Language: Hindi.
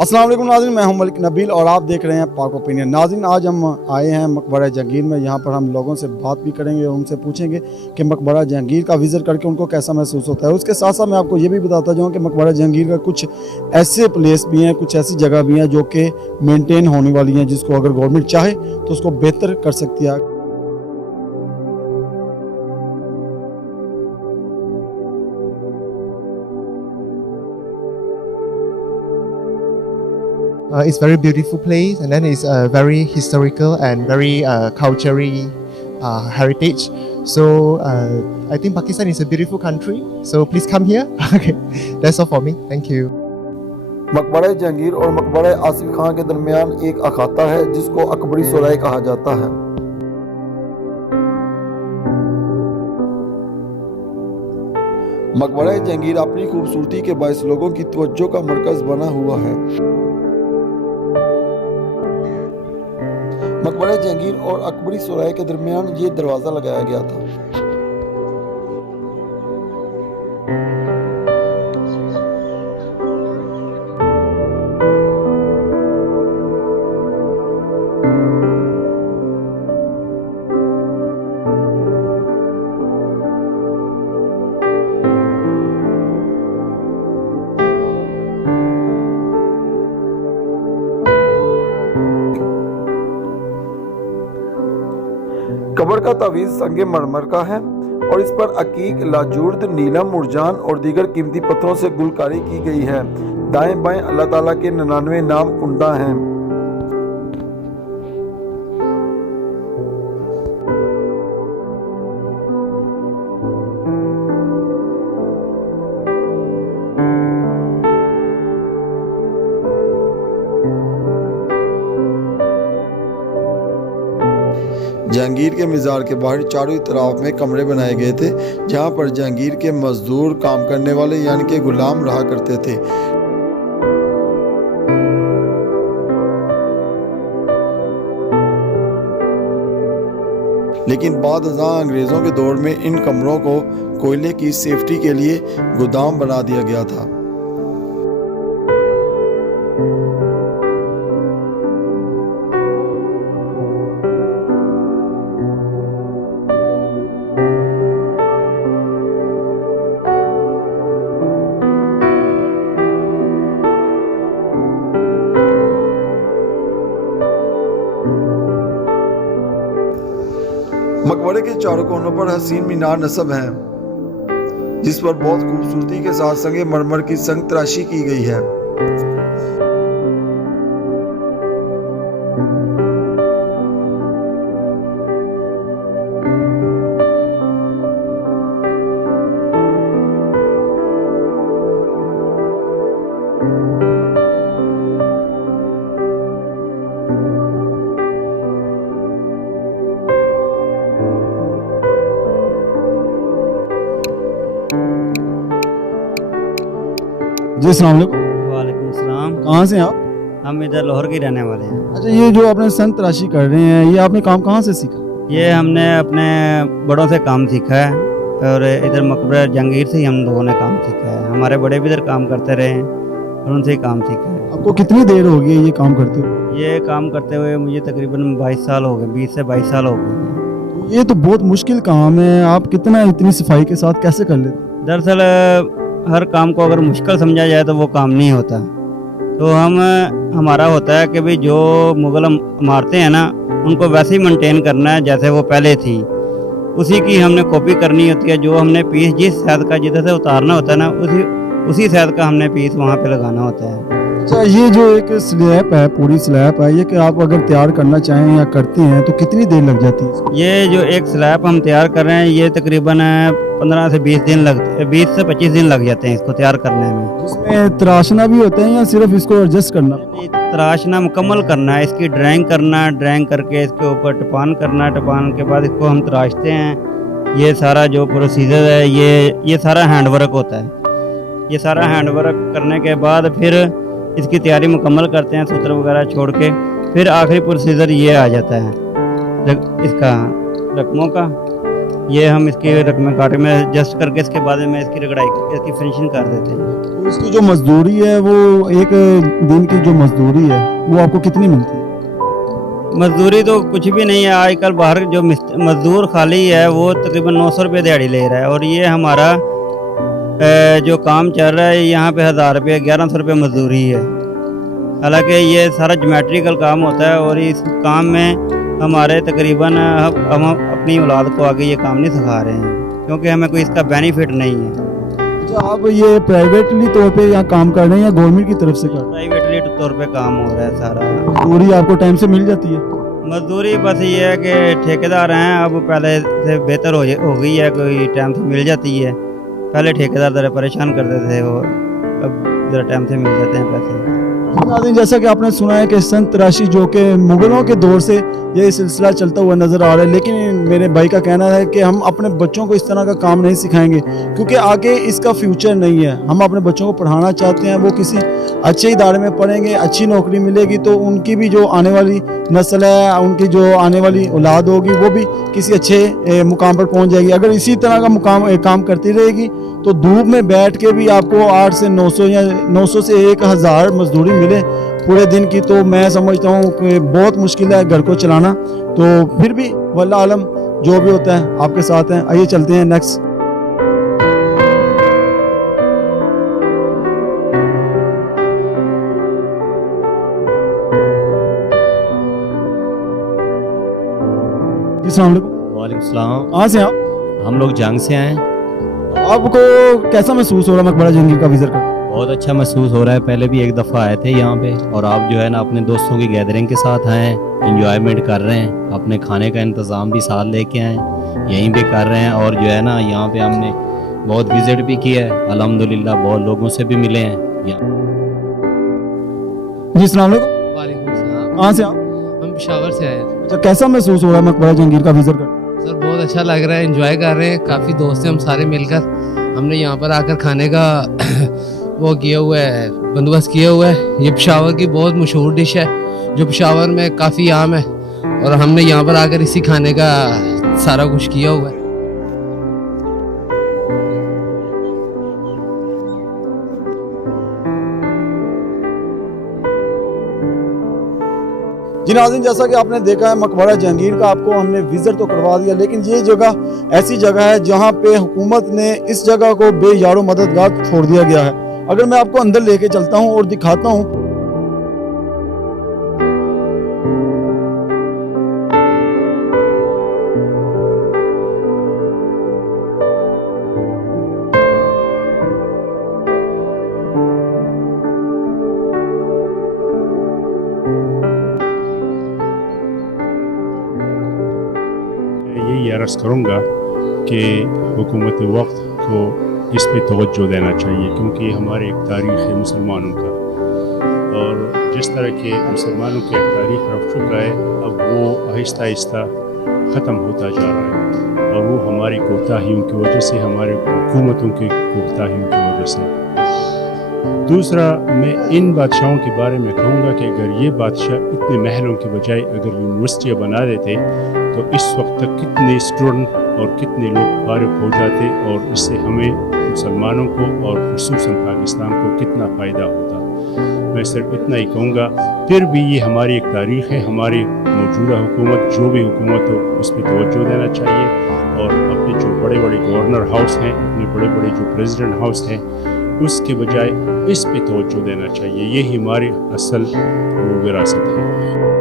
अस्सलाम वालेकुम नाज़रीन, मैं हूं मलिक नबील और आप देख रहे हैं पाक ओपिनियन। नाज़रीन, आज हम आए हैं मकबरा जहांगीर में। यहां पर हम लोगों से बात भी करेंगे और उनसे पूछेंगे कि मकबरा जहांगीर का विज़िट करके उनको कैसा महसूस होता है। उसके साथ साथ मैं आपको ये भी बताता जाऊं कि मकबरा जहांगीर का कुछ ऐसे प्लेस भी हैं, कुछ ऐसी जगह भी हैं जो कि मेनटेन होने वाली हैं, जिसको अगर गवर्नमेंट चाहे तो उसको बेहतर कर सकती है। It's very beautiful place, and then it's very historical and very culturally heritage. So I think Pakistan is a beautiful country. So please come here. Okay, that's all for me. Thank you. मकबरा जहांगीर और मकबरा आसिफ खां के दरमियान एक अखाता है जिसको अकबरी सुराय कहा जाता है। मकबरा जहांगीर अपनी खूबसूरती के बायस लोगों की तवज्जो का मरकज बना हुआ है। मकबरा जहांगीर और अकबरी सुराय के दरमियान ये दरवाज़ा लगाया गया था। कब्र का तावीज़ संगे मरमर का है और इस पर अकीक, लाजूर्द, नीलम, मुरजान और दीगर कीमती पत्थरों से गुलकारी की गई है। दाएं बाएं अल्लाह ताला के 99 नाम कुंडा हैं। जहांगीर के मज़ार के बाहर चारों तरफ में कमरे बनाए गए थे जहां पर जहांगीर के मजदूर, काम करने वाले यानी कि गुलाम रहा करते थे। लेकिन बाद अंग्रेज़ों के दौर में इन कमरों को कोयले की सेफ्टी के लिए गोदाम बना दिया गया था। मकबरे के चारों कोनों पर हसीन मीनार नस्ब हैं, जिस पर बहुत खूबसूरती के साथ संगे मरमर की संग तराशी की गई है। जी अस्सलाम वालेकुम। वालेकुम सलाम। कहाँ से हैं आप? हम इधर लाहौर के रहने वाले हैं। अच्छा, ये जो आपने संत तराशी कर रहे हैं, ये आपने काम कहाँ से सीखा? ये हमने अपने बड़ों से काम सीखा है और इधर मकबरा जहांगीर से ही हम लोगों ने काम सीखा है। हमारे बड़े भी इधर काम करते रहे हैं और उनसे ही काम सीखा है। आपको कितनी देर हो गई ये काम करते हुए? ये काम करते हुए मुझे तकरीबन 22 साल हो गए, 20 से 22 साल हो गए हैं। ये तो बहुत मुश्किल काम है, आप कितना इतनी सफाई के साथ कैसे कर लेते? दरअसल हर काम को अगर मुश्किल समझा जाए तो वो काम नहीं होता। तो हमारा होता है कि भाई जो मुग़ल इमारतें हैं ना, उनको वैसे ही मेंटेन करना है जैसे वो पहले थी। उसी की हमने कॉपी करनी होती है। जो हमने पीस जिस सैद का जिधर से उतारना होता है ना, उसी सैद का हमने पीस वहाँ पे लगाना होता है। अच्छा, ये जो एक स्लैब है, पूरी स्लैब है, ये कि आप अगर तैयार करना चाहें या करते हैं तो कितनी देर लग जाती है? ये जो एक स्लैब हम तैयार कर रहे हैं, ये तकरीबन 15 से 20 दिन लगते, 20 से 25 दिन लग जाते हैं इसको तैयार करने में। इसमें तराशना भी होता है या सिर्फ इसको एडजस्ट करना? तराशना मुकम्मल करना है, इसकी ड्राइंग करना, ड्राइंग करके इसके ऊपर टपान करना, टपान के बाद इसको हम तराशते हैं। ये सारा जो प्रोसीजर है, ये सारा हैंडवर्क होता है। ये सारा हैंडवर्क करने के बाद फिर इसकी तैयारी मुकम्मल करते हैं, सूत्र वगैरह छोड़ के। फिर आखिरी प्रोसीजर ये आ जाता है इसका रकमों का। ये हम इसकी रकमें काटे में एडजस्ट करके इसके बाद में इसकी रगड़ाई करके इसकी फिनिशिंग कर देते हैं। तो इसकी जो मजदूरी है वो एक दिन की जो मजदूरी है वो आपको कितनी मिलती है? मजदूरी तो कुछ भी नहीं है, आजकल बाहर जो मजदूर खाली है वो तकरीबन 900 रुपये दिहाड़ी ले रहा है, और ये हमारा जो काम चल रहा है यहाँ पे 1000 रुपये 1100 रुपये मजदूरी है। हालांकि ये सारा ज्योमेट्रिकल काम होता है और इस काम में हमारे तकरीबन हम अपनी औलाद को आगे ये काम नहीं सिखा रहे हैं, क्योंकि हमें कोई इसका बेनिफिट नहीं है। अच्छा, आप ये प्राइवेटली तौर पे यहाँ काम कर रहे हैं या गवर्नमेंट की तरफ से कर रहे हैं? प्राइवेटली तौर पे काम हो रहा है सारा। मजदूरी आपको टाइम से मिल जाती है? मजदूरी बस ये है कि ठेकेदार हैं, अब पहले से बेहतर हो गई है, कोई टाइम से मिल जाती है। पहले ठेकेदार ज़रा परेशान करते थे, और अब ज़रा टाइम से मिल जाते हैं पैसे। नाज़रीन, जैसा कि आपने सुना है कि सन 83 जो कि मुग़लों के दौर से ये सिलसिला चलता हुआ नज़र आ रहा है, लेकिन मेरे भाई का कहना है कि हम अपने बच्चों को इस तरह का काम नहीं सिखाएंगे क्योंकि आगे इसका फ्यूचर नहीं है। हम अपने बच्चों को पढ़ाना चाहते हैं, वो किसी अच्छे इदारे में पढ़ेंगे, अच्छी नौकरी मिलेगी तो उनकी भी जो आने वाली नस्ल है, उनकी जो आने वाली औलाद होगी वो भी किसी अच्छे मुकाम पर पहुँच जाएगी। अगर इसी तरह का काम करती रहेगी तो धूप में बैठ के भी आपको 8 से 900 या 900 से 1000 मजदूरी मिले पूरे दिन की, तो मैं समझता हूँ कि बहुत मुश्किल है घर को चलाना। तो फिर भी वल्लाह आलम, जो भी होता है आपके साथ हैं। आइए चलते हैं नेक्स्ट। अस्सलाम वालेकुम। वालेकुम सलाम। कहाँ से आप? हम लोग जंग से आए हैं। आपको कैसा महसूस हो रहा है मकबरा जहांगीर का विजिट कर? बहुत अच्छा महसूस हो रहा है। पहले भी एक दफ़ा आए थे यहाँ पे, और आप जो है ना अपने दोस्तों की गैदरिंग के साथ आए हैं, इंजॉयमेंट कर रहे हैं, अपने खाने का इंतज़ाम भी साथ लेके आए हैं, यहीं पे कर रहे हैं। और जो है ना यहाँ पे हमने बहुत विजिट भी किया है अल्हम्दुलिल्लाह, बहुत लोगों से भी मिले हैं। जी अस्सलाम वालेकुम। वालेकुम सलाम। कहाँ से आप? हम पेशावर से आए हैं। अच्छा, कैसा महसूस हो रहा है मकबरा जहांगीर का विजिट कर? सर बहुत अच्छा लग रहा है, एंजॉय कर रहे हैं। काफ़ी दोस्त हैं हम सारे मिलकर। हमने यहाँ पर आकर खाने का वो किया हुआ है, बंदोबस्त किया हुआ है। ये पेशावर की बहुत मशहूर डिश है जो पेशावर में काफ़ी आम है, और हमने यहाँ पर आकर इसी खाने का सारा कुछ किया हुआ है। जी नाज़रीन, जैसा कि आपने देखा है मकबरा जहांगीर का आपको हमने विजिट तो करवा दिया, लेकिन ये जगह ऐसी जगह है जहाँ पे हुकूमत ने इस जगह को बेयारो मददगार छोड़ दिया गया है। अगर मैं आपको अंदर लेके चलता हूँ और दिखाता हूँ, यही अर्ज़ करूँगा कि हुकूमत वक्त को इस पे तवज्जो देना चाहिए, क्योंकि हमारे एक तारीख़ है मुसलमानों का, और जिस तरह के मुसलमानों की एक तारीख़ रख चुका है, अब वो आहिस्ता आहिस्ता ख़त्म होता जा रहा है, और वो हमारी कोताहियों की वजह से, हमारे हुकूमतों की कोताहियों की वजह से। दूसरा, मैं इन बादशाहों के बारे में कहूँगा कि अगर ये बादशाह इतने महलों के बजाय अगर यूनिवर्सिटियाँ बना देते तो इस वक्त तक कितने स्टूडेंट और कितने लोग फारिग हो जाते, और इससे हमें मुसलमानों को और खुसूसन पाकिस्तान को कितना फ़ायदा होता। मैं सिर्फ इतना ही कहूँगा। फिर भी ये हमारी एक तारीख़ है, हमारी मौजूदा हुकूमत, जो भी हुकूमत हो, उस पर तवज्जो देना चाहिए, और अपने जो बड़े बड़े गवर्नर हाउस हैं, अपने बड़े बड़े जो प्रेसिडेंट हाउस हैं, उसके बजाय इस पे तवज्जो देना चाहिए। यही हमारी असल विरासत है।